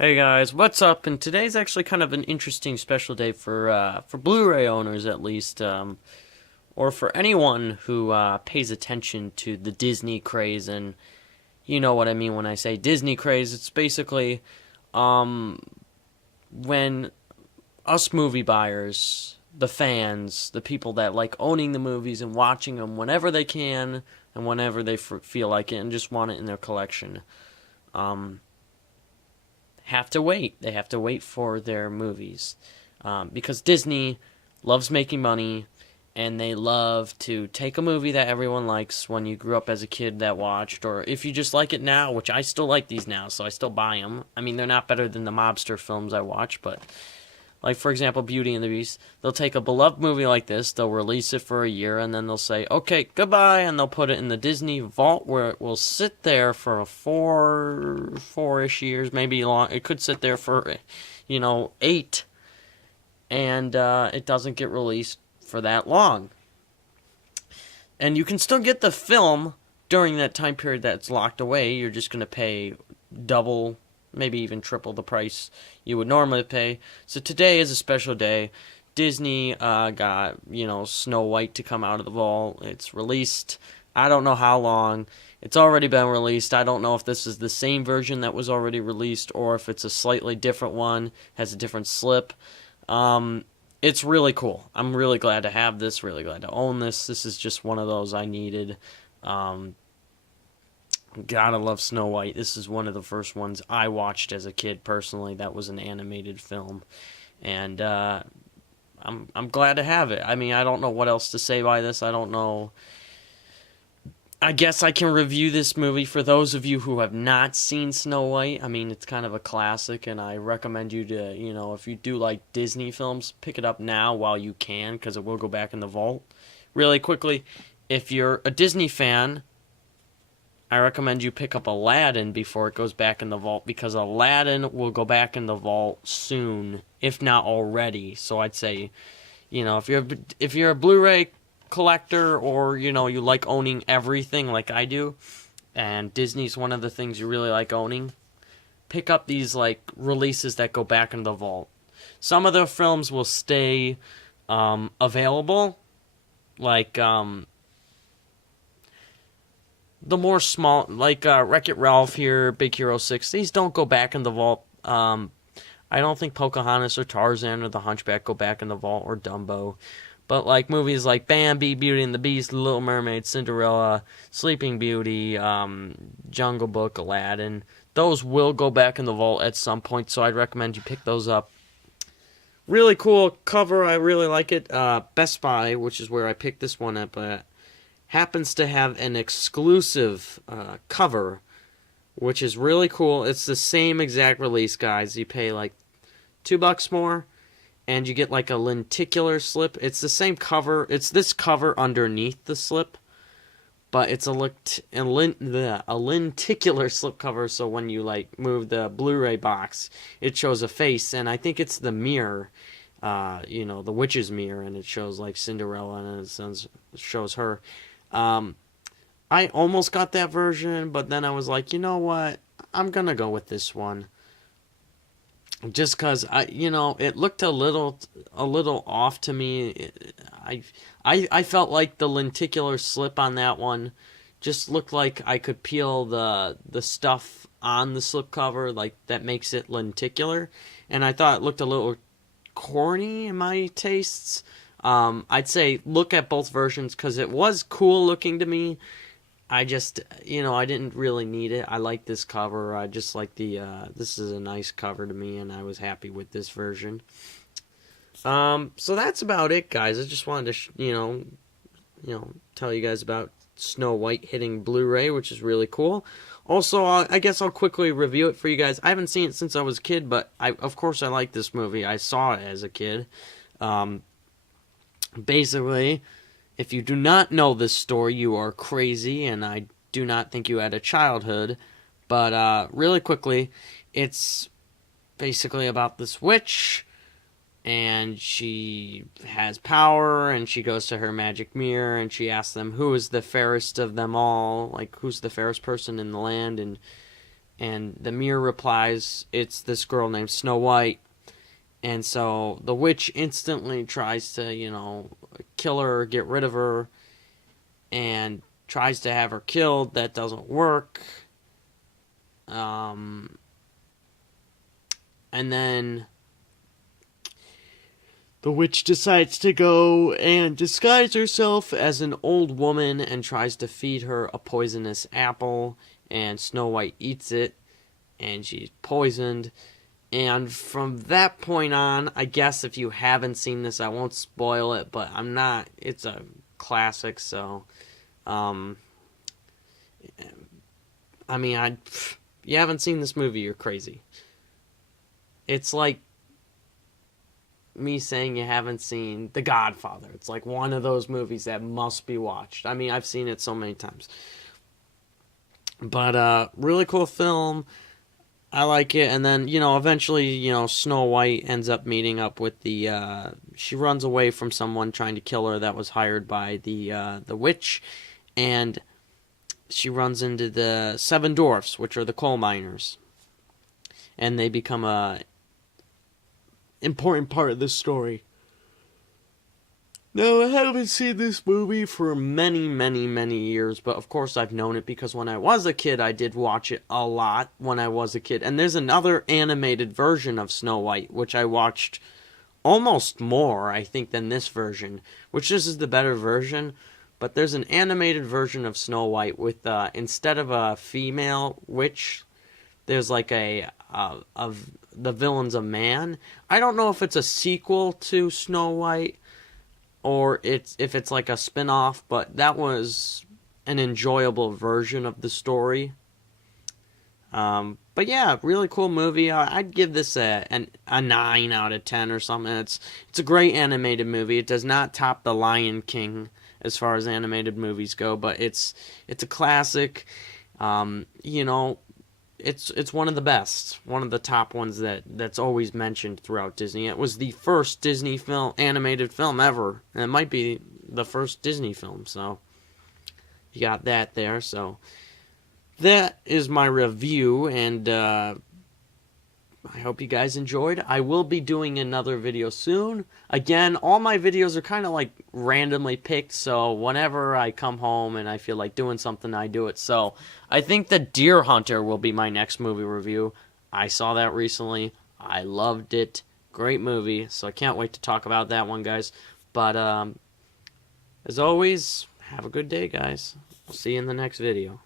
Hey guys, what's up? And today's actually kind of an interesting special day for Blu-ray owners at least, or for anyone who pays attention to the Disney craze. And you know what I mean when I say Disney craze. It's basically um, when us movie buyers, the fans, the people that like owning the movies and watching them whenever they can and whenever they feel like it and just want it in their collection. Um, have to wait. They have to wait for their movies because Disney loves making money and they love to take a movie that everyone likes when you grew up as a kid that watched, or if you just like it now, which I still like these now, so I still buy them. I mean, they're not better than the mobster films I watch, but like, for example, Beauty and the Beast. They'll take a beloved movie like this, they'll release it for a year, and then they'll say, okay, goodbye, and they'll put it in the Disney vault where it will sit there for four-ish years, maybe long. It could sit there for, 8, and it doesn't get released for that long. And you can still get the film during that time period that's locked away. You're just going to pay double, maybe even triple the price you would normally pay. So today is a special day. Disney got, Snow White to come out of the vault. It's released. I don't know how long. It's already been released. I don't know if this is the same version that was already released or if it's a slightly different one, has a different slip. It's really cool. I'm really glad to have this, really glad to own this. This is just one of those I needed. Um, Gotta love Snow White. This is one of the first ones I watched as a kid personally. That was an animated film, and I'm glad to have it. I mean, I don't know what else to say by this. I don't know. I guess I can review this movie for those of you who have not seen Snow White. I mean, it's kind of a classic, and I recommend you to, if you do like Disney films, pick it up now while you can, because it will go back in the vault. Really quickly, if you're a Disney fan, I recommend you pick up Aladdin before it goes back in the vault, because Aladdin will go back in the vault soon, if not already. So I'd say, if you're a Blu-ray collector, or you like owning everything like I do, and Disney's one of the things you really like owning, pick up these like releases that go back in the vault. Some of the films will stay available, like the more small, like Wreck-It Ralph here, Big Hero 6, these don't go back in the vault. I don't think Pocahontas or Tarzan or The Hunchback go back in the vault, or Dumbo. But like movies like Bambi, Beauty and the Beast, Little Mermaid, Cinderella, Sleeping Beauty, Jungle Book, Aladdin, those will go back in the vault at some point, so I'd recommend you pick those up. Really cool cover, I really like it. Best Buy, which is where I picked this one up, happens to have an exclusive cover, which is really cool. It's the same exact release, guys. You pay like $2 more, and you get like a lenticular slip. It's the same cover. It's this cover underneath the slip, but it's a lenticular slip cover. So when you like move the Blu-ray box, it shows a face, and I think it's the mirror, the witch's mirror, and it shows like Cinderella, and it shows her. I almost got that version, but then I was like, you know what? I'm gonna go with this one. Just cause it looked a little off to me. I felt like the lenticular slip on that one just looked like I could peel the stuff on the slip cover, like that makes it lenticular, and I thought it looked a little corny in my tastes. I'd say look at both versions because it was cool looking to me. I just, I didn't really need it. I like this cover. I just like this is a nice cover to me, and I was happy with this version. So that's about it, guys. I just wanted to, tell you guys about Snow White hitting Blu-ray, which is really cool. Also, I guess I'll quickly review it for you guys. I haven't seen it since I was a kid, but of course I like this movie. I saw it as a kid. Basically, if you do not know this story, you are crazy, and I do not think you had a childhood. But really quickly, it's basically about this witch, and she has power, and she goes to her magic mirror, and she asks them who is the fairest of them all, like who's the fairest person in the land, and And the mirror replies, it's this girl named Snow White. And so the witch instantly tries to, kill her, get rid of her, and tries to have her killed. That doesn't work. And then the witch decides to go and disguise herself as an old woman and tries to feed her a poisonous apple, and Snow White eats it, and she's poisoned. And from that point on, I guess if you haven't seen this, I won't spoil it, but it's a classic, so, you haven't seen this movie, you're crazy. It's like me saying you haven't seen The Godfather. It's like one of those movies that must be watched. I mean, I've seen it so many times. But, really cool film. I like it. And then, eventually, Snow White ends up meeting up with she runs away from someone trying to kill her that was hired by the witch. And she runs into the Seven Dwarfs, which are the coal miners. And they become a important part of this story. Now, I haven't seen this movie for many, many, many years, but of course I've known it because when I was a kid, I did watch it a lot when I was a kid. And there's another animated version of Snow White, which I watched almost more, I think, than this version, which this is the better version. But there's an animated version of Snow White with, instead of a female witch, there's like the villain's a man. I don't know if it's a sequel to Snow White or if it's like a spin-off, but that was an enjoyable version of the story. But yeah, really cool movie. I'd give this a 9 out of 10 or something. It's a great animated movie. It does not top The Lion King as far as animated movies go, but it's a classic. It's one of the best, one of the top ones that's always mentioned throughout Disney. It was the first Disney animated film ever, and it might be the first Disney film, so you got that there. So that is my review, and I hope you guys enjoyed. I will be doing another video soon. Again, all my videos are kind of like randomly picked, so whenever I come home and I feel like doing something, I do it. So I think The Deer Hunter will be my next movie review. I saw that recently. I loved it. Great movie, so I can't wait to talk about that one, guys. But as always, have a good day, guys. I'll see you in the next video.